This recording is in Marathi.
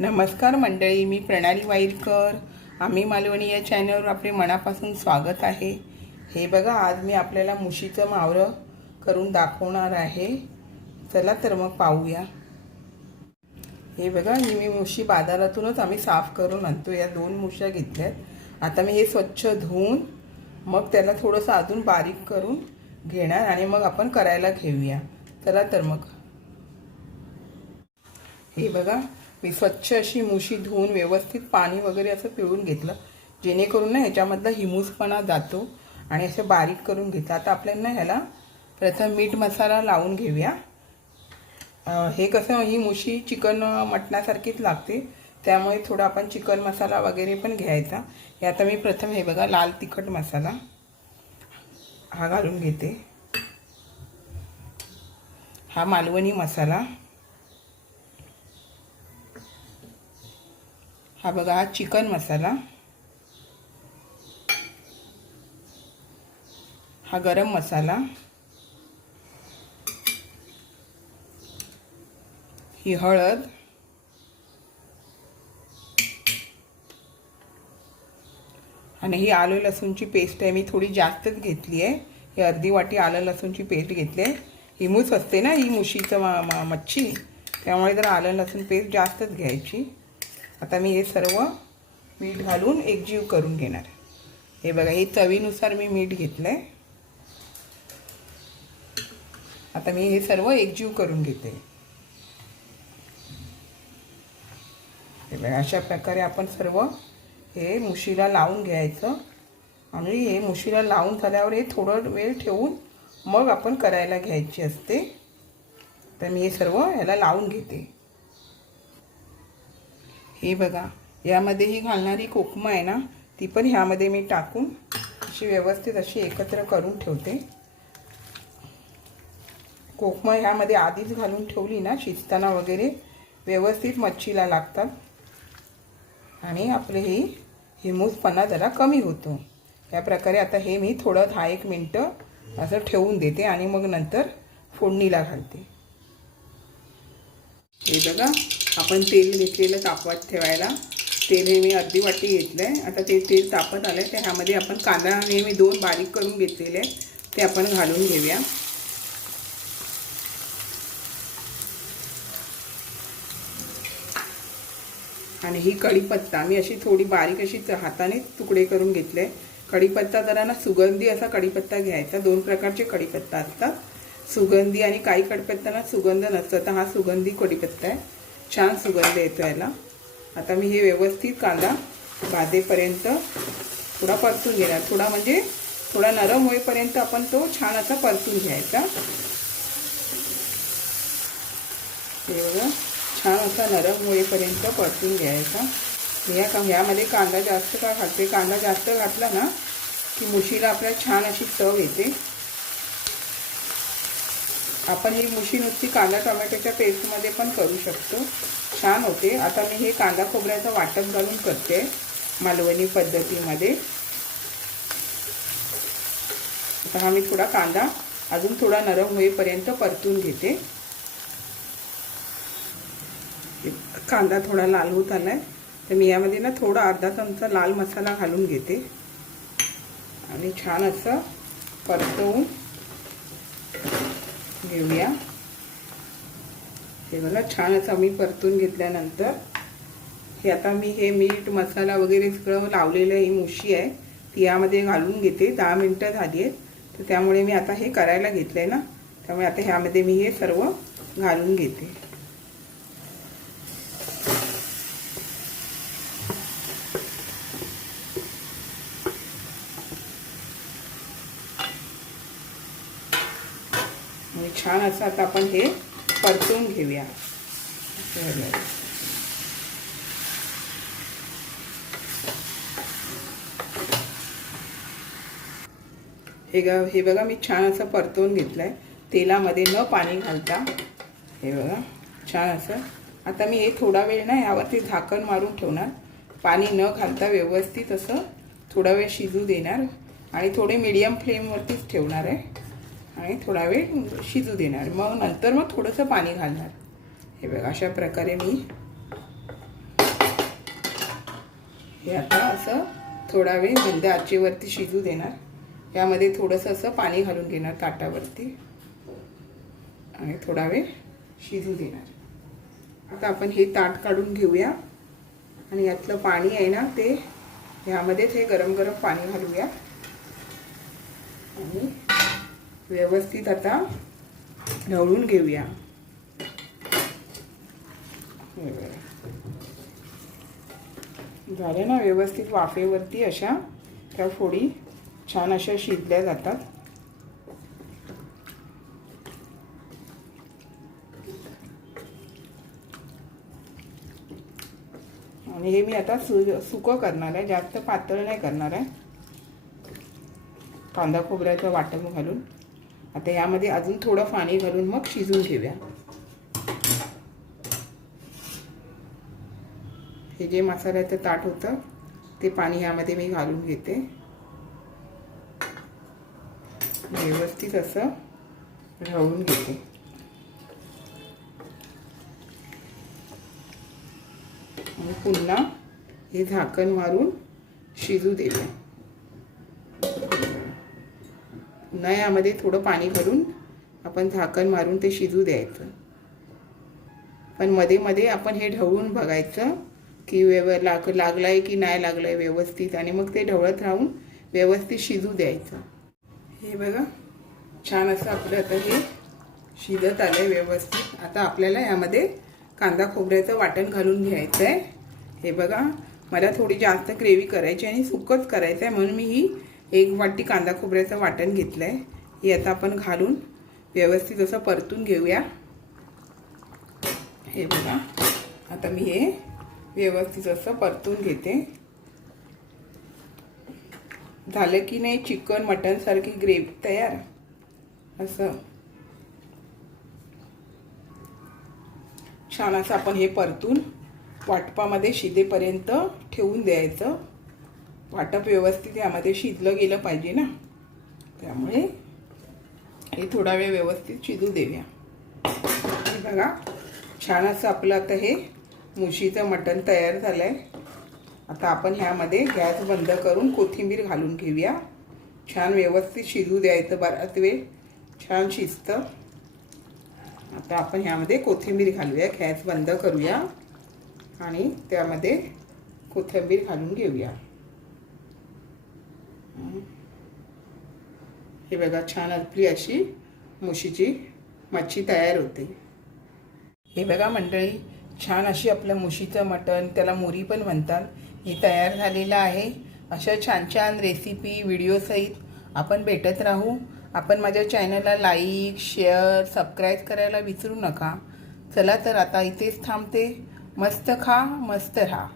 नमस्कार मंडळी मी प्रणाली वाईरकर. आम्ही मालवणी या चॅनलवर आपले मनापासून स्वागत आहे. हे बघा आज मी आपल्याला मुशीचं मावरं करून दाखवणार आहे. चला तर मग पाहूया. हे बघा ही मी मुशी बाजारातूनच आम्ही साफ करून आणतो या दोन मुश्या घेतल्यात. आता मी हे स्वच्छ धुवून मग त्याला थोडंसं अजून बारीक करून घेणार आणि मग आपण करायला घेऊया. चला तर मग. हे बघा मी स्वच्छ अशी मुशी धुवून व्यवस्थित पाणी वगैरे असं पिळून घेतलं. जेणेकरून ना ह्याच्यामधला हिमूसपणा जातो आणि असं बारीक करून घेतलं. आता आपल्याला ह्याला प्रथम मीठ मसाला लावून घेऊया. हे कसं ही मुशी चिकन मटणासारखीच लागते. त्यामुळे थोडा आपण चिकन मसाला वगैरे पण घ्यायचा. हे आता मी प्रथम हे बघा लाल तिखट मसाला हा घालून घेते. हा मालवणी मसाला. हा बघा हा चिकन मसाला. हा गरम मसाला. ही हळद. आणि ही आलं लसूणची पेस्ट आहे. मी थोडी जास्तच घेतली आहे. ही अर्धी वाटी आलं लसूणची पेस्ट घेतली आहे. हिमूस असते ना ही मुशीचं मच्छी. त्यामुळे जर आलं लसूण पेस्ट जास्तच घ्यायची. आता मी हे सर्व मीठ घालून एकजीव करून घेणार. हे बघा हे चवीनुसार मी मीठ घेतलं आहे आता मी हे सर्व एकजीव करून घेते. हे बघा अशा प्रकारे आपण सर्व हे मुशीला लावून घ्यायचं आणि हे मुशीला लावून झाल्यावर हे थोडं वेळ ठेवून मग आपण करायला घ्यायची असते. तर मी हे सर्व ह्याला लावून घेते. हे बघा यामध्ये ही घालणारी कोकमं आहे ना ती पण ह्यामध्ये मी टाकून अशी व्यवस्थित अशी एकत्र करून ठेवते. कोकमं ह्यामध्ये आधीच घालून ठेवली ना शिजताना वगैरे व्यवस्थित मच्छीला लागतात. आणि आपले हे हिमूसपणा जरा कमी होतो. या प्रकारे आता हे मी थोडं दहा एक मिनटं असं ठेवून देते आणि मग नंतर फोडणीला घालते. हे बघा आपण तेल घेतलेलं तापवत ठेवायला. तेल हे मी अर्धी वाटी घेतलं आहे आता ते तेल तापत आलं आहे तर ह्यामध्ये आपण कांदा हे मी दोन बारीक करून घेतलेले आहे ते आपण घालून घेऊया. आणि ही कढीपत्ता मी अशी थोडी बारीक अशी हाताने तुकडे करून घेतले. कढीपत्ता जरा ना सुगंधी असा कढीपत्ता घ्यायचा. दोन प्रकारचे कढीपत्ता असतात. सुगंधी आणि काही कढीपत्तांना सुगंध नसतं तर हा सुगंधी कढीपत्ता आहे. छान सुगंध येतो याला. आता मी हे व्यवस्थित कांदा भाजेपर्यंत थोडा परतून घेणार. थोडा म्हणजे थोडा नरम होईपर्यंत आपण तो छान असा परतून घ्यायचा. हे बघा छान असा नरम होईपर्यंत परतून घ्यायचा. ह्या का ह्यामध्ये कांदा जास्त का घालते? कांदा जास्त घातला ना की मुशीला आपल्या छान अशी चव येते. आपण ही मुशी नुसती कांदा टोमॅटोच्या पेस्टमध्ये पण करू शकतो. छान होते. आता मी हे कांदा खोबऱ्याचं वाटप घालून करते मालवणी पद्धतीमध्ये. आता हा मी थोडा कांदा अजून थोडा नरम होईपर्यंत परतून घेते. कांदा थोडा लाल होत आलाय. तर मी यामध्ये ना थोडा अर्धा चमचा लाल मसाला घालून घेते. आणि छान असं परतवून घेऊया. हे बघा छान असं मी परतून घेतल्यानंतर हे आता मी हे मीठ मसाला वगैरे सगळं लावलेलं ही मुशी आहे ती यामध्ये घालून घेते दहा मिनटं झाली आहेत. तर त्यामुळे मी आता हे करायला घेतलं आहे ना? त्यामुळे आता ह्यामध्ये मी हे सर्व घालून घेते. आणि छान असं आता आपण हे परतून घेऊया. हे ग हे बघा मी छान असं परतवून घेतलं आहे तेलामध्ये न पाणी घालता. हे बघा छान असं. आता मी हे थोडा वेळ ना यावरती झाकण मारून ठेवणार. पाणी न घालता व्यवस्थित असं थोडा वेळ शिजू देणार. आणि थोडे मीडियम फ्लेमवरतीच ठेवणार आहे. आणि थोडा वेळ शिजू देणार. मग नंतर मग थोडंसं पाणी घालणार. हे बघा अशा प्रकारे मी हे आता असं थोडा वेळ मंद आचेवरती शिजू देणार. यामध्ये थोडंसं असं पाणी घालून घेणार ताटावरती. आणि थोडा वेळ शिजू देणार. आता आपण हे ताट काढून घेऊया. आणि यातलं पाणी आहे ना ते ह्यामध्येच हे गरम गरम पाणी घालूया. आणि व्यवस्थित आता ढवळून घेऊया. झाले झाल्या ना व्यवस्थित वाफेवरती अशा. त्या फोडी छान अशा शिजल्या जातात. आणि हे मी आता सु सुकं करणार आहे. जास्त पातळ नाही करणार आहे. कांदा खोबऱ्याचं वाटण घालून. आता यामध्ये अजून थोडं पाणी घालून मग शिजून घेऊया. हे जे मसाल्याचं ताट होतं ते पाणी ह्यामध्ये मी घालून घेते. व्यवस्थित असं राहून घेते. पुन्हा हे झाकण मारून शिजू देऊया पुन्हा यामध्ये थोडं पाणी भरून आपण झाकण मारून ते शिजू द्यायचं. पण मध्ये मध्ये आपण हे ढवळून बघायचं की व्यव लाग लागलं आहे की नाही लागलं आहे व्यवस्थित आणि मग ते ढवळत राहून व्यवस्थित शिजू द्यायचं. हे बघा छान असं आपलं आता हे शिजत आलं आहे व्यवस्थित. आता आपल्याला यामध्ये कांदा खोबऱ्याचं वाटण घालून घ्यायचं आहे हे बघा मला थोडी जास्त ग्रेव्ही करायची आणि सुकंच करायचं आहे म्हणून मी ही एक वाटी कांदा खोबऱ्याचं वाटण घेतलं आहे हे आता आपण घालून व्यवस्थित असं परतून घेऊया. हे बघा. आता मी हे व्यवस्थित असं परतून घेते. झालं की नाही चिकन मटनसारखी ग्रेव्ही तयार? असं. छान असं आपण हे परतून वाटपामध्ये शिदेपर्यंत ठेवून द्यायचं. वाटप व्यवस्थित यामध्ये शिजलं गेलं पाहिजे ना? त्यामुळे हे थोडा वेळ व्यवस्थित शिजू देऊया. बघा छान असं आपलं आता हे मुशीचं मटण तयार झालं आहे आता आपण ह्यामध्ये गॅस बंद करून कोथिंबीर घालून घेऊया. छान व्यवस्थित शिजू द्यायचं बराच वेळ. छान शिजतं. आता आपण ह्यामध्ये कोथिंबीर घालूया. गॅस बंद करूया आणि त्यामध्ये कोथिंबीर घालून घेऊया. हे बघा छान आपली अशी मुशीची मच्छी तयार होते. हे बघा मंडळी छान अशी आपलं मुशीचं मटण त्याला मोरी पण म्हणतात. हे तयार झालेलं आहे. अशा छान छान रेसिपी व्हिडिओसहित आपण भेटत राहू. आपण माझ्या चॅनलला लाईक शेअर सबस्क्राईब करायला विसरू नका. चला तर आता इथेच थांबते. मस्त खा मस्त राहा.